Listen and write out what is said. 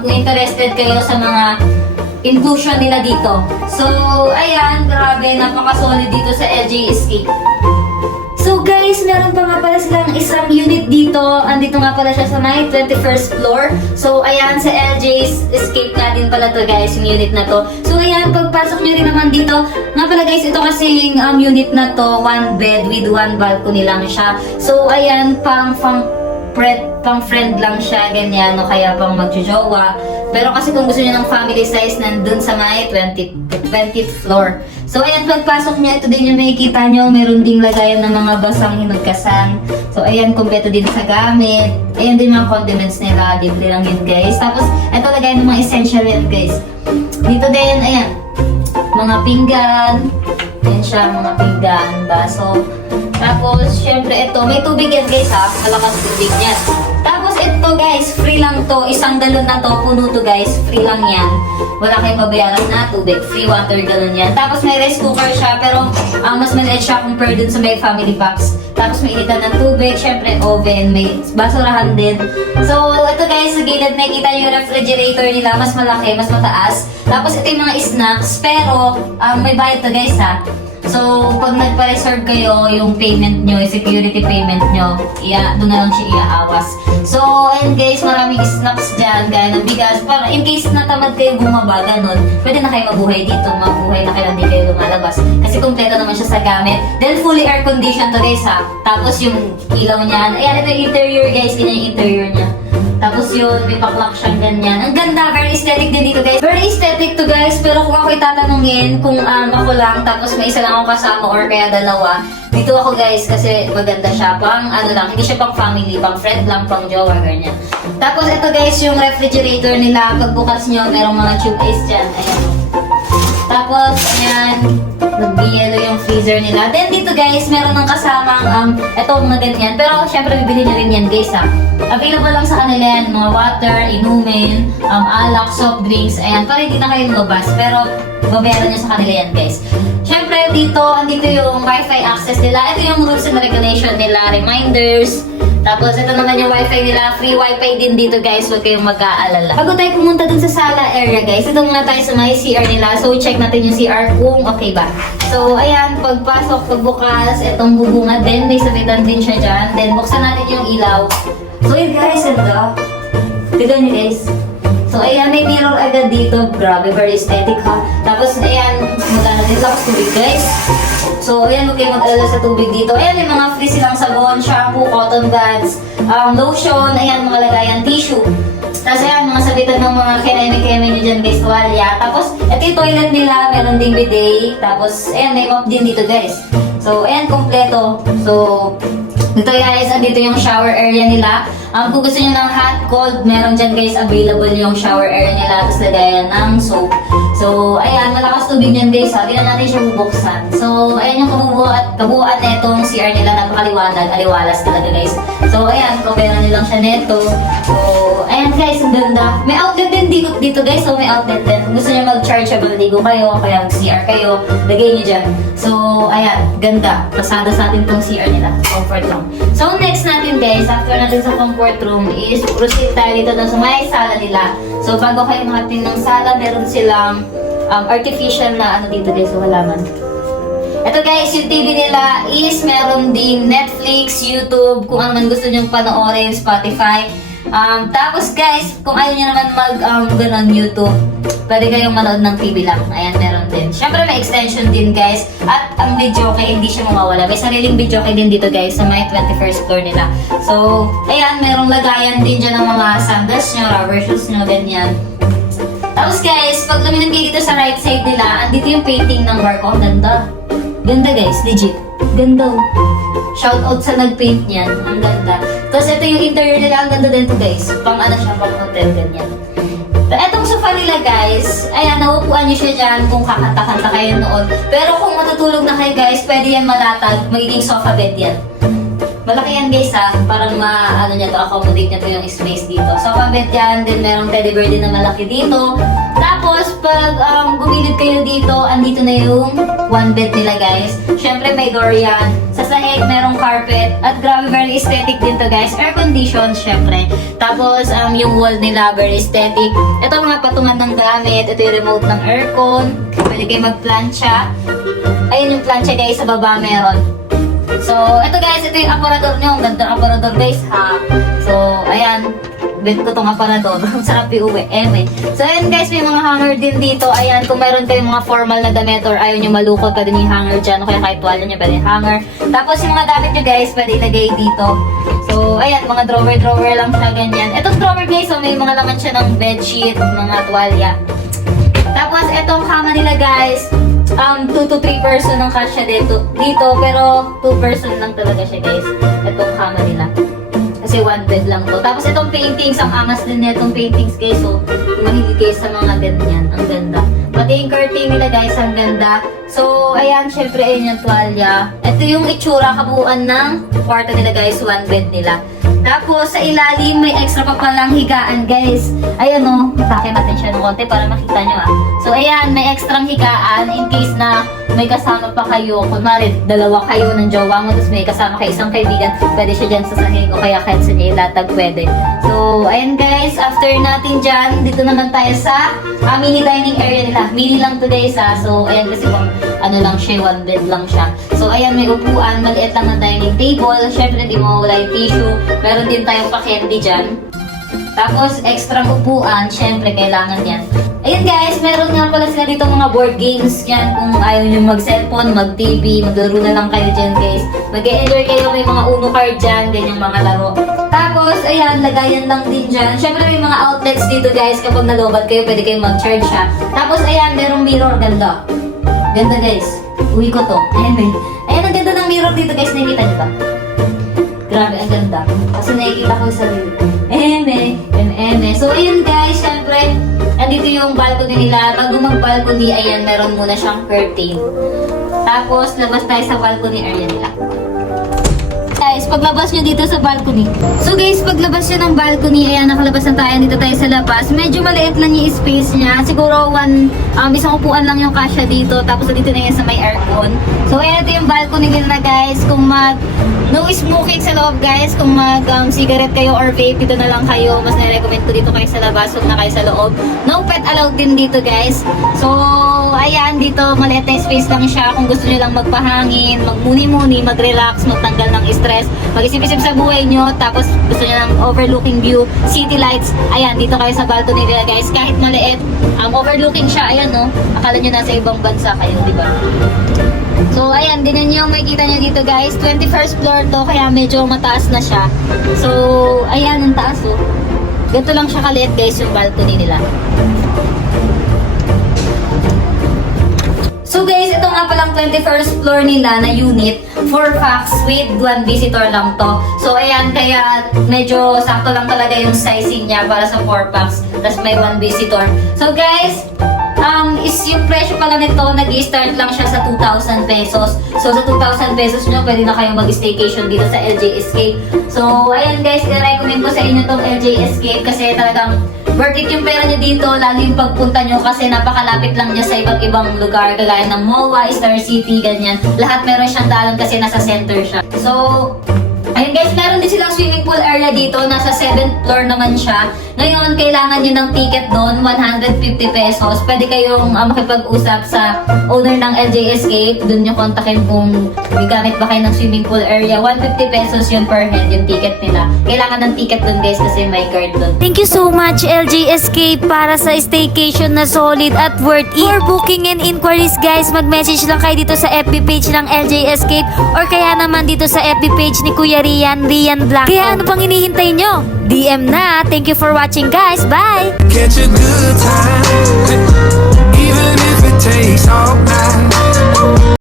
kung interested kayo sa mga inclusion nila dito. So, ayan, grabe, napaka-solid dito sa LJ Escape. So guys, meron pa nga pala silang isang unit dito. Andito nga pala siya sa my 21st floor. So ayan, sa LJ's Escape nga din pala to guys, yung unit na to. So ayan, pagpasok nyo rin naman dito. Nga pala guys, ito kasing unit na to, 1 bed with 1 balcony lang siya. So ayan, pang friend lang siya, ganyan, no, kaya pang magjojowa. Pero kasi kung gusto niyo ng family size, nandun sa may 20th floor. So ayan, pagpasok niya, ito din yung makikita nyo, meron ding lagayan ng mga basang hinugkasan. So ayan, kumpleto din sa gamit. Ayan din mga condiments nila, libre lang yun guys. Tapos, ito lagayan ng mga essential yan guys. Dito din, ayan, mga pinggan. Ayan siya, mga pinggan, baso. Tapos, syempre ito, may tubig yan guys ha, malakas tubig yan. Tapos ito guys, free lang to, isang galon na to, puno to guys, free lang yan. Wala kayong babayaran na tubig, free water, galon yan. Tapos may rice cooker siya, pero mas maliit siya compare dun sa may family packs. Tapos may initan ng tubig, syempre oven, may basurahan din. So ito guys, sa gilid nakikita yung refrigerator nila, mas malaki, mas mataas. Tapos ito yung mga snacks, pero may bayad to guys ha. So, pag nagpa-reserve kayo, yung payment nyo, yung security payment nyo, doon na lang siya iaawas. So, and guys, maraming snacks dyan, gaya ng bigas. Para in case natamad kayo bumaba, ganun, pwede na kayo mabuhay dito, mabuhay na kayo, hindi kayo lumalabas. Kasi kompleto naman siya sa gamit. Then, fully air conditioned to guys ha. Tapos yung ilaw niya, ayan, ito yung interior guys, ganyan yung interior niya. Tapos yun, may pa-clock siyang ganyan. Ang ganda, very aesthetic din dito guys. Very aesthetic to guys, pero kung ako'y tatanungin, kung ako lang, tapos may isa lang akong kasama or kaya dalawa, dito ako guys, kasi maganda siya. Pang lang, hindi siya pang family, pang friend lang, pang jowa, ganyan. Tapos ito guys, yung refrigerator nila, pagbukas nyo, merong mga tube ice dyan. Ayan. Tapos, ayan, nag-yellow yung freezer nila. Then dito guys, meron ng kasamang, eto mga ganyan. Pero syempre, bibili na rin yan guys ha. Available lang sa kanila yan, mga water, inumin, alak, soft drinks, ayan, para hindi na kayo lumabas. Pero, babayaran nyo sa kanila yan guys. Syempre, dito, andito yung wifi access nila. Ito yung rules and regulation nila, reminders. Tapos, ito naman yung wifi nila. Free wifi din dito guys, huwag kayong mag-aalala. Bago tayo pumunta dun sa sala area guys, ito muna tayo sa may CR nila. So, check natin yung CR kung okay ba. So, ayan, pagpasok, pagbukas, itong bubungan din. May sabitan din siya dyan. Then, buksan natin yung ilaw. So, yun guys, ito. Tignan nyo guys. So, ayan, may mirror agad dito. Grabe, very aesthetic ha. Tapos, ayan, magana din. Tapos, tubig guys. So, ayan, huwag kayo mag-alala sa tubig dito. Ayan, may mga free silang sabon, shampoo, cotton buds, lotion, ayan, mga lagayan, tissue. Tapos, ayan, mga sabitan ng mga kineme-keme nyo dyan guys, tuwalya. Tapos, ito yung toilet nila, meron ding bidet. Tapos, ayan, may mop din dito guys. So, ayan, kompleto. So, dito guys, andito yung shower area nila. Kung gusto nyo ng hot, cold, meron dyan guys, available yung shower area nila. Tapos lagayan ng soap. So, ayan, malakas tubig yan guys ha. Tignan natin siya bubuksan. So, ayan yung kabuuan netong CR nila. Napakaliwanag, aliwalas talaga guys. So, ayan, kopera nilang siya neto. So, ayan guys, ang ganda. May outlet din dito guys. So, may outlet din. Kung gusto nyo mag-chargeable, ligo kayo, kaya mag-CR kayo, lagay nyo dyan. So, ayan, ganda. Pasada sa atin tong CR nila. Comfort room. So, next natin guys, after natin sa comfort room is proceed tayo dito sa may sala nila. So, bago kayo makating ng sala, meron silang artificial na ano dito guys, so halaman. Ito guys, yung TV nila is meron din Netflix, YouTube, kung ano man gusto nyong panoorin, Spotify. Tapos guys, kung ayaw nyo naman ganon YouTube, pwede kayong manood ng TV lang. Ayan, meron din. Syempre may extension din guys. At ang video kay hindi siya mawawala. May sariling video kay din dito guys sa may 21st floor nila. So, ayan, merong lagayan din dyan ng mga sandals nyo, rubber shoes nyo, ganyan. Tapos guys, pag luminag kayo dito sa right side nila, andito yung painting ng barko. Ang ganda. Ganda guys, legit. Ganda. Shout out sa nag-paint niyan. Ang ganda. Tapos ito yung interior nila. Ang ganda din to guys. Pang ano siya, pang hotel, ganyan. Etong sofa nila guys, ayan, naupuan nyo siya dyan kung kakanta-kanta kayo noon. Pero kung matutulog na kayo guys, pwede yan malatag. Magiging sofa bed yan. Malaki yan guys ha, parang accommodate niya to yung space dito. Sofa bed yan, then merong teddy bear din na malaki dito. Tapos pag gumilid kayo dito, andito na yung one bed nila guys. Syempre may door yan. Sa sahig, merong carpet. At grabe, very aesthetic din to guys. Air condition, syempre. Tapos, yung wall nila, very aesthetic. Ito mga patungan ng gamit. Ito yung remote ng aircon. Pwede kayo magplansya. Ayun yung plansya guys, sa baba meron. So, ito guys, ito yung aparador nyo. Ang ganda ng aparador guys, ha. So, ayan. Bet ko tong aparador. Ang sarap iuwi. So, ayan guys, may mga hanger din dito. Ayan, kung meron kayong mga formal na damit or ayaw nyo malukot, pwede nyo yung hanger dyan. O kaya kahit tuwalya nyo, pwede yung hanger. Tapos, yung mga gamit nyo guys, pwede ilagay dito. So, ayan, mga drawer lang siya, ganyan. Itong drawer guys, so may mga laman siya ng bedsheet, mga tuwalya. Tapos, itong kama nila guys, 2 to 3 person ang kasya dito, pero 2 person lang talaga siya guys. Itong kama nila. Kasi 1 bed lang to. Tapos itong paintings, ang angas din na itong paintings guys. So, mahilig guys sa mga ganyan. Ang ganda. Pati yung curtain nila guys, ang ganda. So, ayan, syempre, ayun yung tuwalya. Ito yung itsura, kabuuan ng kwarto nila guys, 1 bed nila. Tapos, sa ilalim, may extra pa palang higaan, guys. Ayan, o. Takin natin siya ng konti para makita nyo, ah. So, ayan, may extrang higaan in case na may kasama pa kayo. Kunwari, dalawa kayo ng jowa mo, tapos may kasama kayo isang kaibigan. Pwede siya dyan sa sahig o kaya kahit sa niya ilatag, pwede. So, ayan, guys. After natin dyan, dito naman tayo sa mini dining area nila. Mini lang to, guys, ah. So, ayan, kasi kung ano lang siya, 1 bed lang siya. So, ayan, may upuan. Maliit lang na dining table. Syempre, di mo wala yung tissue. Meron din tayong pa-candy dyan. Tapos, extra upuan. Syempre, kailangan yan. Ayun guys, meron nga pala sila dito mga board games. Yan, kung ayaw nyo mag-cellphone, mag-TV, maglaro na lang kayo dyan guys. Mag-enjoy kayo, may mga Uno card dyan, ganyang mga laro. Tapos, ayan, lagayan lang din dyan. Syempre, may mga outlets dito guys. Kapag nalobat kayo, pwede kayo mag-charge siya. Tapos, ayan, merong mirror. Ganda. Ganda guys. Uwi ko to. Ayan, ayan, ang ganda ng mirror dito guys. Nakikita nyo ba? Grabe, ang ganda. Kasi nakikita ko yung sarili. So, ayun guys, syempre, andito yung balcony nila. Bago mag-balcony, ayan, meron muna siyang curtain. Tapos, labas tayo sa balcony area nila. Guys, paglabas nyo dito sa balcony. So guys, paglabas nyo ng balcony, ayan, nakalabas na tayo. Dito tayo sa labas. Medyo maliit lang yung space niya. Siguro isang upuan lang yung kasya dito. Tapos dito na yan sa may aircon. So ayan, ito yung balcony nila guys. Kung no smoking sa loob guys. Kung cigarette kayo or vape, dito na lang kayo. Mas na-recommend ko dito kayo sa labas. Huwag na kayo sa loob. No pet allowed din dito guys. So, ayan, dito maliit na space lang siya. Kung gusto nyo lang magpahangin, magmuni-muni, mag-relax, magtanggal ng stress, mag-isip-isip sa buhay nyo, tapos gusto nyo ng overlooking view, city lights, ayan, dito kayo sa balcony nila guys. Kahit maliit, overlooking siya, ayan no. Akala nyo nasa ibang bansa kayo, di ba? So, ayan, din nyo, makikita nyo dito guys. 21st floor to, kaya medyo mataas na siya. So, ayan, ang taas oh. Ganito lang siya kaliit guys, yung balcony nila. So guys, ito nga palang 21st floor nila na unit. 4 packs with 1 visitor lang to. So ayan, kaya medyo sakto lang talaga yung sizing niya para sa 4 packs. Tapos may 1 visitor. So guys, is yung presyo pala nito, nag-i-start lang siya sa 2,000 pesos. So sa 2,000 pesos nyo, pwede na kayo mag-staycation dito sa LJ Escape. So ayan guys, i-recommend ko sa inyo tong LJ Escape kasi talagang worth it yung pera nyo dito, lalo yung pagpunta nyo kasi napakalapit lang niya sa iba't ibang lugar, kagaya ng MOA, Star City, ganyan. Lahat meron siyang dalan kasi nasa center siya. So, ayun guys, meron din silang swimming pool area dito. Nasa 7th floor naman siya. Ngayon, kailangan nyo ng ticket doon, 150 pesos. Pwede kayong makipag-usap sa owner ng LJ Escape. Doon nyo kontakin kung gamit ba kayo ng swimming pool area. 150 pesos yun per head, yung ticket nila. Kailangan ng ticket doon guys kasi may card doon. Thank you so much LJ Escape para sa staycation na solid at worth it. For booking and inquiries guys, mag-message lang kayo dito sa FB page ng LJ Escape or kaya naman dito sa FB page ni Kuya Rian Blanco. Kaya ano pang hinihintay nyo? DM na! Thank you for watching guys! Bye! Catch a good time, even if it takes all night.